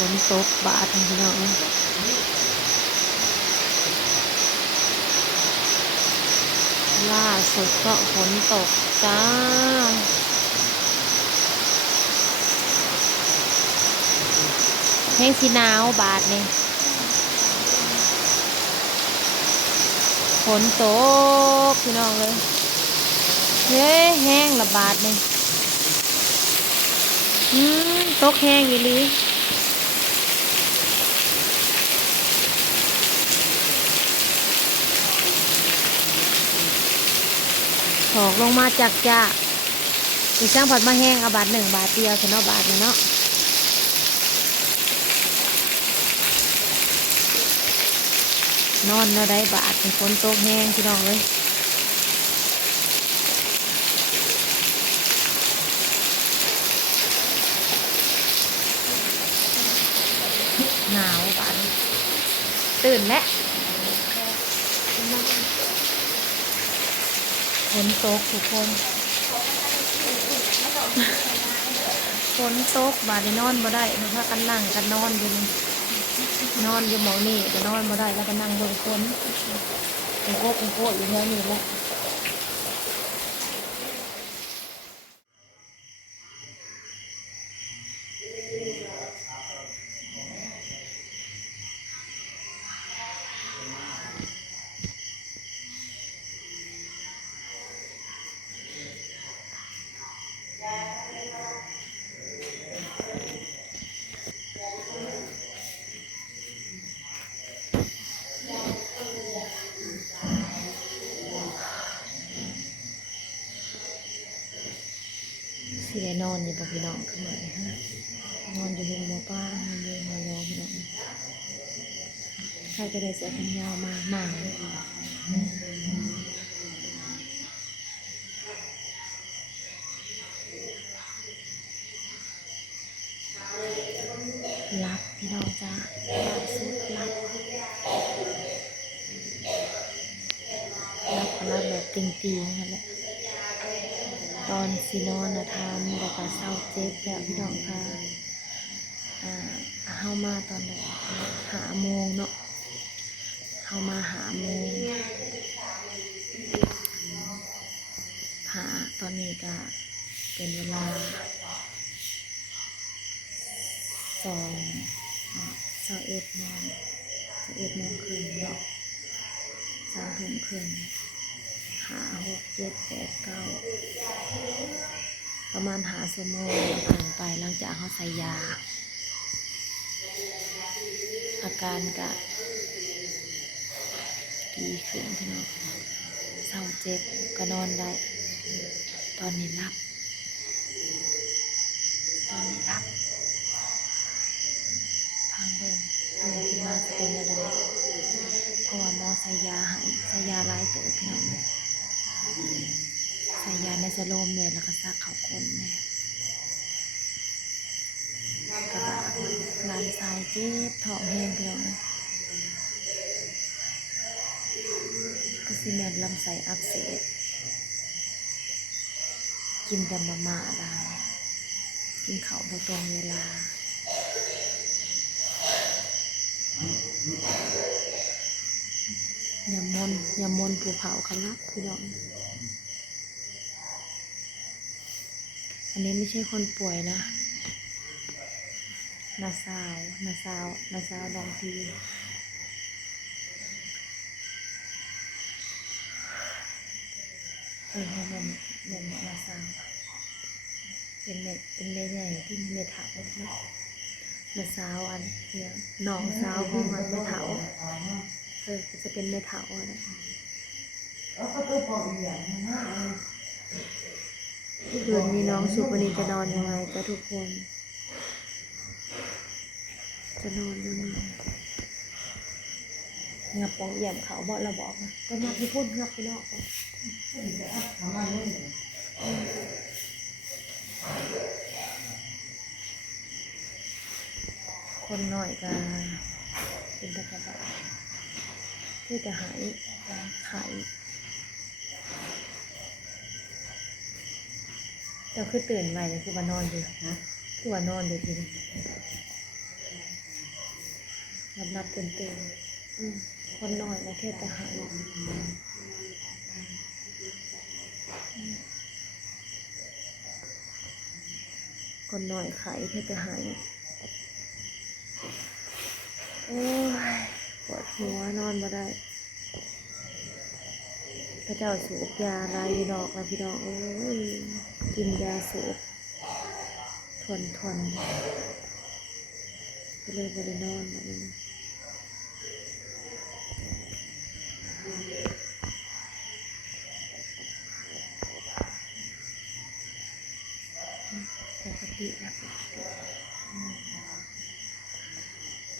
ฝนตกบาดพี่น้องล่าสุดก็ฝนตกจ้าแห้งสีหนาวบาดนี่ฝนตกพี่น้องเลยเฮ้ยแห้งละบาดนี่ตกแห้งอีหลีถอกลงมาจากจ้าอีช่างผัดมาแห้งเอาบาท1 บาทเดียวเนาะบาทเนาะนอนเนาะได้บาทเป็นฝนตกแห้งพี่น้องเลยหนาวบาทตื่นแล้วฝนตกทุกคนฝนตกบาดนอนบ่ได้เพราะกันนั่งกันนอนอยู่นอนอยู่หมองนี่ก็นอนบ่ได้แล้วก็นั่งเบิ่งฝนโค้งโค้งอยู่แถวนี้แหละสิได้นอนอยู่บ่พี่น้องคือเหมือนฮะนอนอยู่บนหมู่บ้านเลยมารอพี่น้องใครจะได้เสื้อแขนยาวมาหนาวรับพี่น้องจ้าสุดรับแบบจริงๆนั่นแหละตอนสินอนทำแล้วก็เศร้าเจ็บแล้วพี่น้องค่ะเข้ามาตอนไหน5 โมงเนาะเข้ามา5 โมงตอนนี้ก็เป็นเวลา21 โมงครึ่งเนาะ3 ทุ่มครึ่ง5 6 7 8 9ประมาณ5 ชั่วโมงผ่านไปหลังจากเขาใส่ยาอาการก็ดีขึ้นพี่น้องเศร้าเจ็บก็นอนได้ตอนนี้รับพังเบิ่งตื่นขึ้นมาจะเป็นอะไรเพราะว่าหมอใส่ยาให้ใส่ยาหลายเติบพี่น้องใส่ยาในสโลมเนี่ยแล้วก็ซักเขาคนเนี่ยกระบะลานทรายเจ็บท้องแห้งพี่น้องก็สิแม่นลำไส้อักเสบกินแต่มาอะไรกินข้าวบ่ตรงเวลาอย่ามนภูเขาเขารับพี่น้องอันนี้ไม่ใช่คนป่วยนะนาซาวดองทีเป็นนาซาวเป็นเม็ดใหญ่ที่เม็ดเถานาซาวอันเนี่ยน้องสาวของมันเม็ดเถาจะเป็นเม็ดเถาอะไรคืนนี้น้องสุปนีจะนอนยังไงจ้ะทุกคนจะนอนยังไงงับปองเยี่ยมเขาบอกเราบอกนะก็งับที่พูดงับไปนอกคนหน่อยก็เป็นตะกะบะที่จะหายไข่แต่คือตื่นใหม่คือว่านอนอยู่นะคือว่านอนอยู่ทีนี้ รับเต็มคนน้อยนะเทศแต่หายคนน้อยไข่เทศแต่หายโอ้ยปวดหัวนอนบ่ได้พระเจ้าสูบยาลายดอกนะพี่น้องเอ้ยกินยาสูบทนก็เลยบ่ได้นอนแบบนี้นะปกตินะปกติ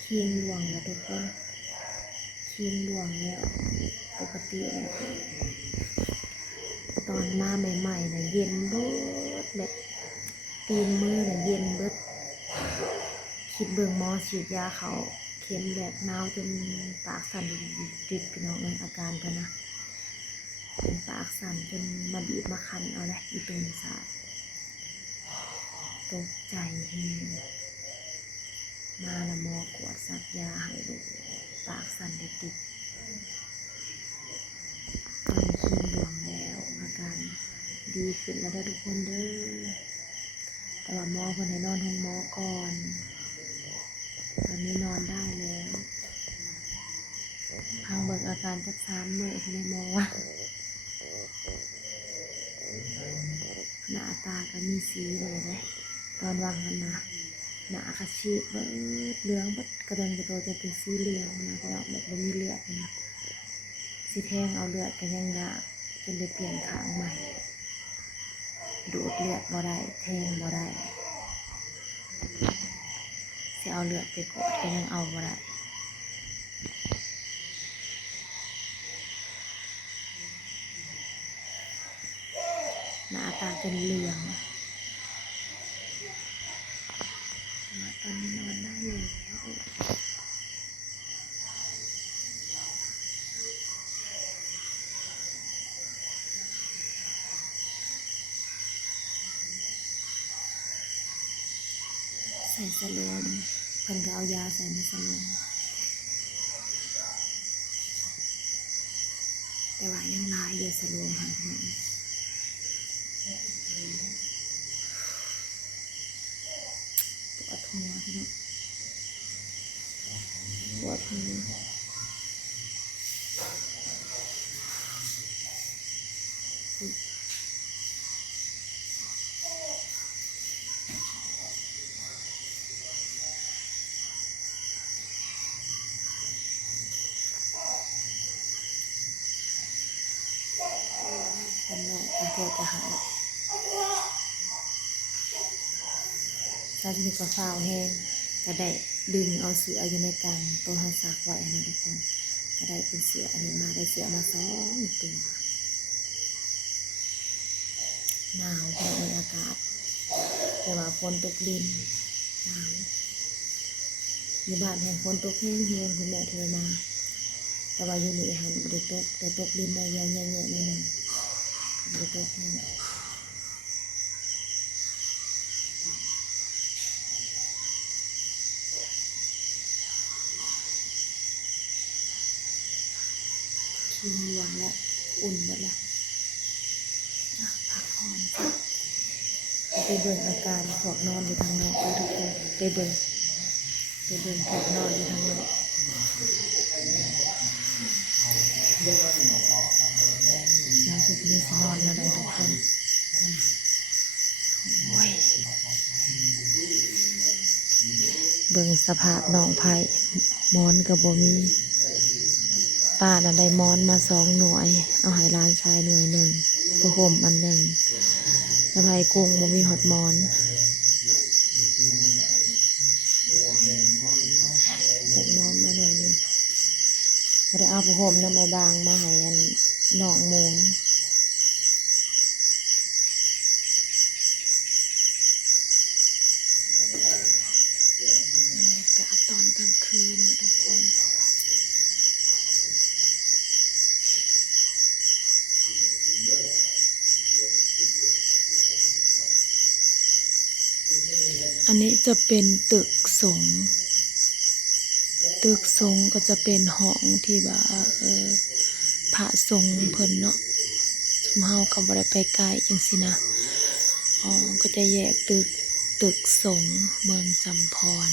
คีนหลวงนะทุกคนคีนหลวงแล้วปกติแล้วตอนมาใหม่ๆนะเย็นเบิดแบบตีนมือนะเย็นเบิดคิดเบิ่งหมอฉีดยาเขาเข็มแบบหนาวจนปากสั่นดิบพี่น้องอาการเพิ่นนะเป็นปากสั่นจนมาบีบมาคันเอาเลยอีตุ่มสาดตกใจเฮงมาละหมอกวดซักยาให้ลูกปากสั่นติดตอนนี้คีนหลวงแล้วอาการดีขึ้นแล้วได้ทุกคนเด้อแต่ว่าหมอคนให้นอนห้องหมอก่อนตอนนี้นอนได้แล้วพังเบิกอาการจัก3 มื้อคุณหมอว่าหน้าตาก็มีสีเลยนะตอนวางกันนะหน้าก็ชีกเบิดเหลืองเบิดกระเด็นกระโดดจะเป็นสีเหลืองนะพี่น้องแบบบ่มีเลือดนะสิแทงเอาเลือดกันยังยากจนได้เปลี่ยนข้างใหม่ดูดเลือดบ่ได้แทงบ่ได้สิเอาเลือดไปกดก็ยังเอาบ่ได้หน้าตาจนเหลืองตอนนี้นอนได้แล้วใส่สโลมเพิ่นก็เอายาใส่ในสโลมแต่ว่ายังลายอยู่สโลมค่ะพี่น้องปวดหัวพี่น้องปวดหัวคนน้อยประเทศจะหายซาจินิกก็ฟ้าวแห้งก็ได้ดึงเอาเสืออยู่ในกำตัวหันซักไว้นะทุกคนก็ได้เป็นเสืออันนี้มาได้เสือมา2 ตัวหนาวเพราะอากาศแต่ว่าฝนตกลินหนาวอยู่บ้านแห่งฝนตกแห้งๆคุณแม่เธอมาแต่ว่าอยู่นี่หันบ่ได้ตกแต่ตกลินในยายๆๆนิดนึงบ่ได้ตกแห้งขี้เหลืองและอุ่นหมดแล้วพักผ่อนไปเบิ่งอาการพวกนอนอยู่ทางนอกไปทุกคนไปเบิ่งพวกนอนอยู่ทางนอกเราสุดนี้สินอนอะไรทุกคนโอ้ยเบิ่งสภาพน้องไผ่หมอนกับบ่มีป้าน่ะได้หมอนมา2 หน่วยเอาให้ร้านชายหน่วยหนึ่งผ้าห่มอันหนึ่งสะพายกุ้งบ่มีหอดหมอนแต่หมอนมาหน่วยหนึ่งบ่ได้เอาผ้าห่มน้ำไม้บางมาให้อันน้องโมนกะตอนกลางคืนนะทุกคนอันนี้จะเป็นตึกสงฆ์ ตึกสงฆ์ก็จะเป็นห้องที่แบบพระสงฆ์เพิ่นเนาะซุมเฮาก็บ่ได้ไปไกลจังซี่นะอ๋อก็จะแยกตึกสงฆ์เมืองจำพร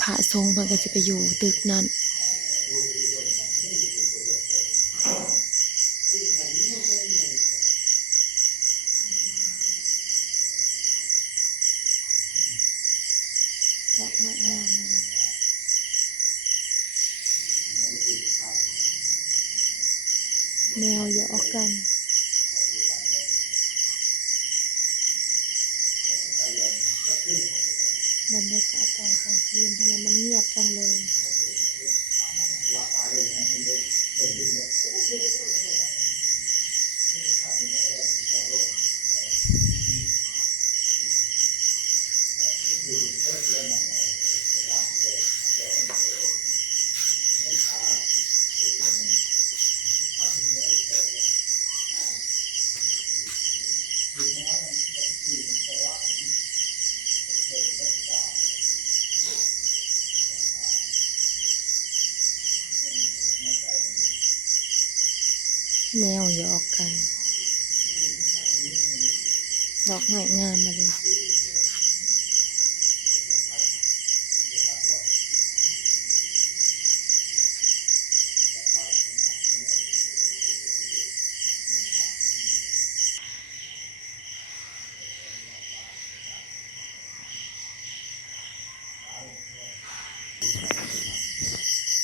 พระสงฆ์เพิ่นก็สิไปอยู่ตึกนั้นดอกไม้งามเลยแมวหยอกกันบรรยากาศตอนกลางคืนทำไมมันเงียบจังเลยแมวหยอกกันดอกไม้งามมาเลย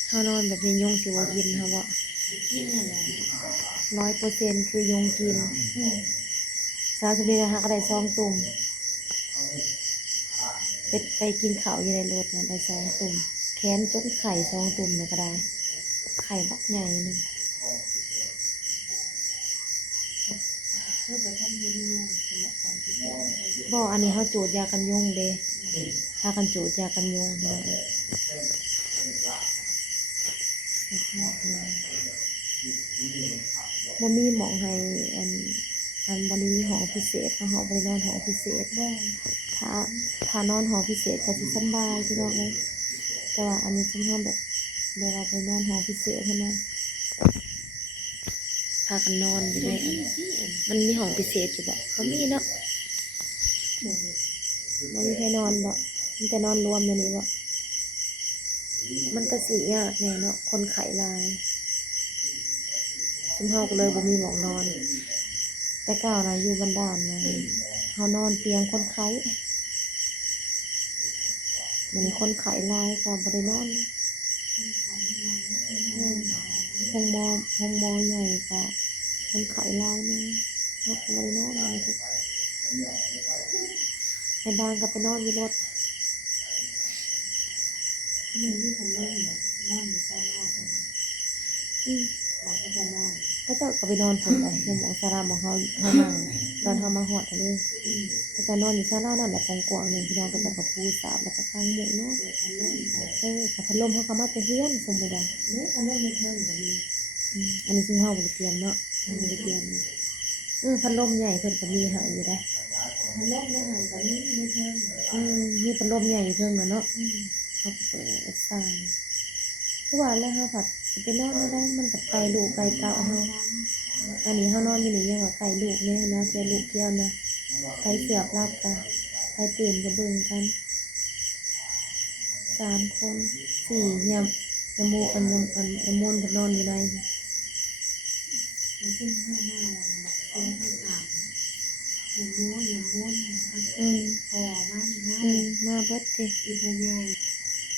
เฮานอนแบบนี้ยุงสิบ่กินเฮาบ่กินอะไร100%คือยุงกินสาวสุนีนะคะก็ได้2ตุ่มไปกินข้าวอยู่ในรถนะได้2ตุ่มแค้นจนไข่2ตุ่มน่ะก็ได้ไข่บักใหญ่นึง เพื่อไปทำเมนูสำหรับของที่เป็น บ่อันนี้เขาจูดยากันยุงเด้ถ้ากันจูดยากันยุงเนาะสภาพเลยบ่มีหมองให้อันบ่ได้มีห้องพิเศษเขาบ่ได้นอนห้องพิเศษบ่ถ้าถ้านอนห้องพิเศษก็สิสำบายพี่น้องเอ้ยแต่ว่าอันนี้ซุมเฮาแบบว่าไปนอนห้องพิเศษเท่านั้นพากันนอนอยู่ในอันมันมีห้องพิเศษอยู่บ่ก็มีเนาะบ่มีใครนอนบ่มีแต่นอนรวมอยู่นี่บ่มันก็สิยากแน่เนาะคนไข้หลายซุมเฮาก็เลยบ่มีหมองนอนแต่ก้าวนะอยู่บ้านด่านนะเฮานอนเตียงคนไข้มันคนไข้หลายก็บ่ได้นอนนะห้องหมอใหญ่ก็คนไข้หลายนะเฮาก็บ่ได้นอนเลยทุกในบ้านก็ไปนอนอยู่รถมันนี่มันเล่นแบบนอนอยู่ซ้ายหน้ากันบอกให้ไปนอน ก็เจ้าก็ไปนอนพุ่นไปในหมองศาลาหมองเฮานั่งตอนเฮามาฮอดอันนี้ก็จะนอนอยู่ศาลานั่นแหละกว้างๆนึงพี่น้องก็จะกับปูสาบแล้วก็ข้างมุ้งนอน เปิดพัดลมใส่ กับพัดลมเฮาก็มาแต่เฮือนสมมุติว่า เนี่ยพัดลมไม่เทิงแบบนี้ อันนี้ซุมเฮาบ่ได้เตรียมเนาะบ่ได้เตรียมพัดลมใหญ่เพิ่นก็มีให้อยู่ได้ พัดลมได้หันแบบนี้ไม่เทิง มีพัดลมใหญ่อยู่เทิงน่ะเนาะเขาก็เปิดสร้างคือว่าแล้วเฮาผัดสิไปนอนได้มันก็ไกลลูกไกลเต้าเฮาอันนี้เฮานอนอยู่นี่ยังว่าไกลลูกแน่นะเสียลูกเที่ยวนะไกลเสือกรับกันไกลตื่นก็เบิ่งกัน3คน4ยามยามโมกันยามมนเพิ่นนอนอยู่ใน มันขึ้นห้าหน้าวันแบบเสียข้าวสารอย่าโม้อย่าม้วนพอมันนะ มาเบิดติ อีพยาย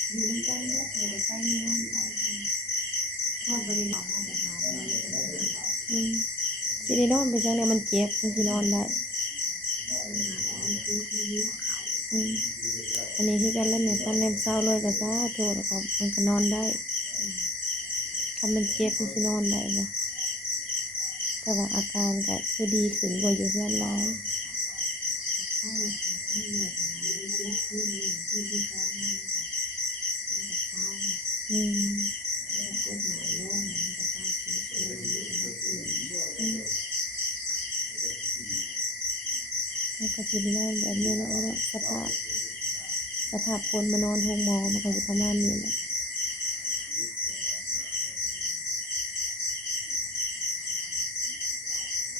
อยู่น้ำกันเยอะอย่าไปนอนไกลกันทอดบริหารมาแต่หาเลย สิได้นอนไปจังได๋มันเจ็บมันสินอนได้ มันคือไม่ยิ้วเขา อันนี้คือกันแล้วเนี่ยตอนแนมเช้าเลยก็ซะโทษแล้วก็มันก็นอนได้คันมันเจ็บมันสินอนได้บ่แต่ว่าอาการก็คือดีขึ้นกว่าอยู่เฮือนหลาย ให้ให้เหนื่อยแต่ไหนไม่ซื้อขึ้นหนึ่งขึ้นที่ฟ้าหน้ามันกับมันกับเท้าอืมมันกับเจ็บหมายลงมันกับเท้าเจ็บเลยมันอื่น แล้วก็สิได้นอนแบบนี้เนาะสภาพคนมานอนโรงหมอมันก็สิประมาณนี้แหละ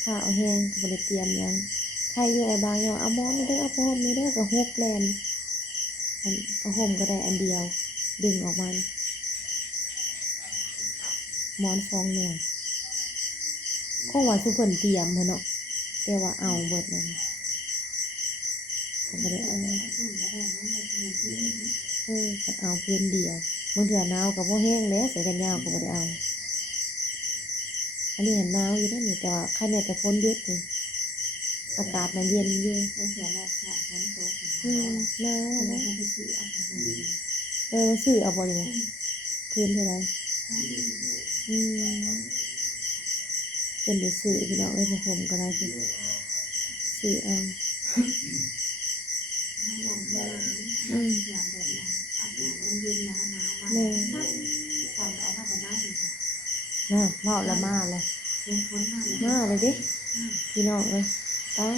ข้าวแห้งก็บ่ได้เตรียมหยังใครอยู่ไอ้บางอย่างเอาหมอนนี่เด้อเอาผ้าห่มนี่เด้อก็ฮุบแลนอันผ้าห่มก็ได้อันเดียวดึงออกมานี่หมอน2 หน่วยคงว่าสุเพิ่นเตรียมเพิ่นเนาะแต่ว่าเอาเบิดเลยก็บ่ได้เอาก็เอาพื้นเดียวบางเทื่อหนาวก็บ่แห้งแล้วใส่กันยาวก็บ่ได้เอาอันนี้เห็นหนาวอยู่เด้อนี่แต่ว่าใครเนี่ยแต่ฝนหยุดนี่อากาศมันเย็นอยู่หนาวอะนะซื้อเอาบ่อยู่บ่พื้นเท่าไหร่จนได้ซื้อพี่น้องเอ้ยพวกผมก็ได้สิซื้อเอาแม่น่ะเว้าละมาเลยมาเลยเด้พี่น้องเอ้ยตาย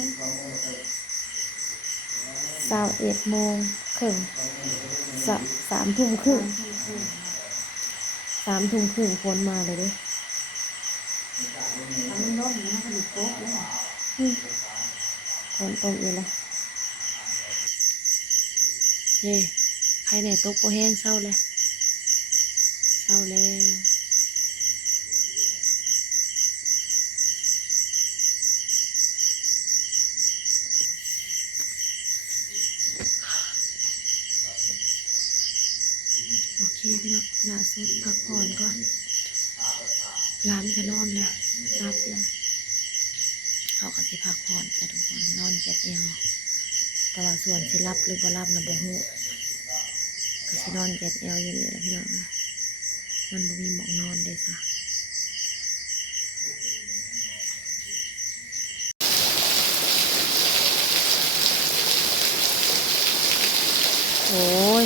21:30 3 ทุ่มครึ่ง3 ทุ่มครึ่งฝนมาเลยเด้ฝนตกอยู่ละเย่ใครเนี่ยตกบ่แห้งเศร้าแล้วโอเคพี่น้องล่าสุดพักผ่อนก่อนร้านก็นอนแล้วรับแล้วเขาก็สิพักผ่อนแต่ทุกคนนอนเจ็ดเอวแต่ว่าส่วนสิรับหรือบ่รับนะบ่ฮู้ก็สินอนเจ็ดเอวอยู่นี่แหละพี่น้องนะมันบ่มีหมองนอนเลยจ้ะโอ้ย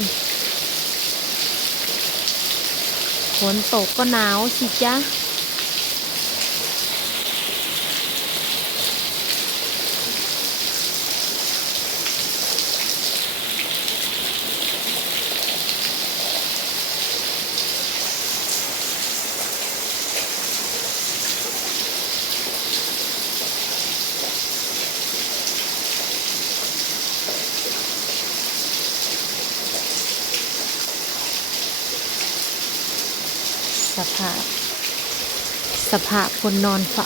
ฝนตกก็หนาวสิจ๊ะสภาพคนนอนเฝ้า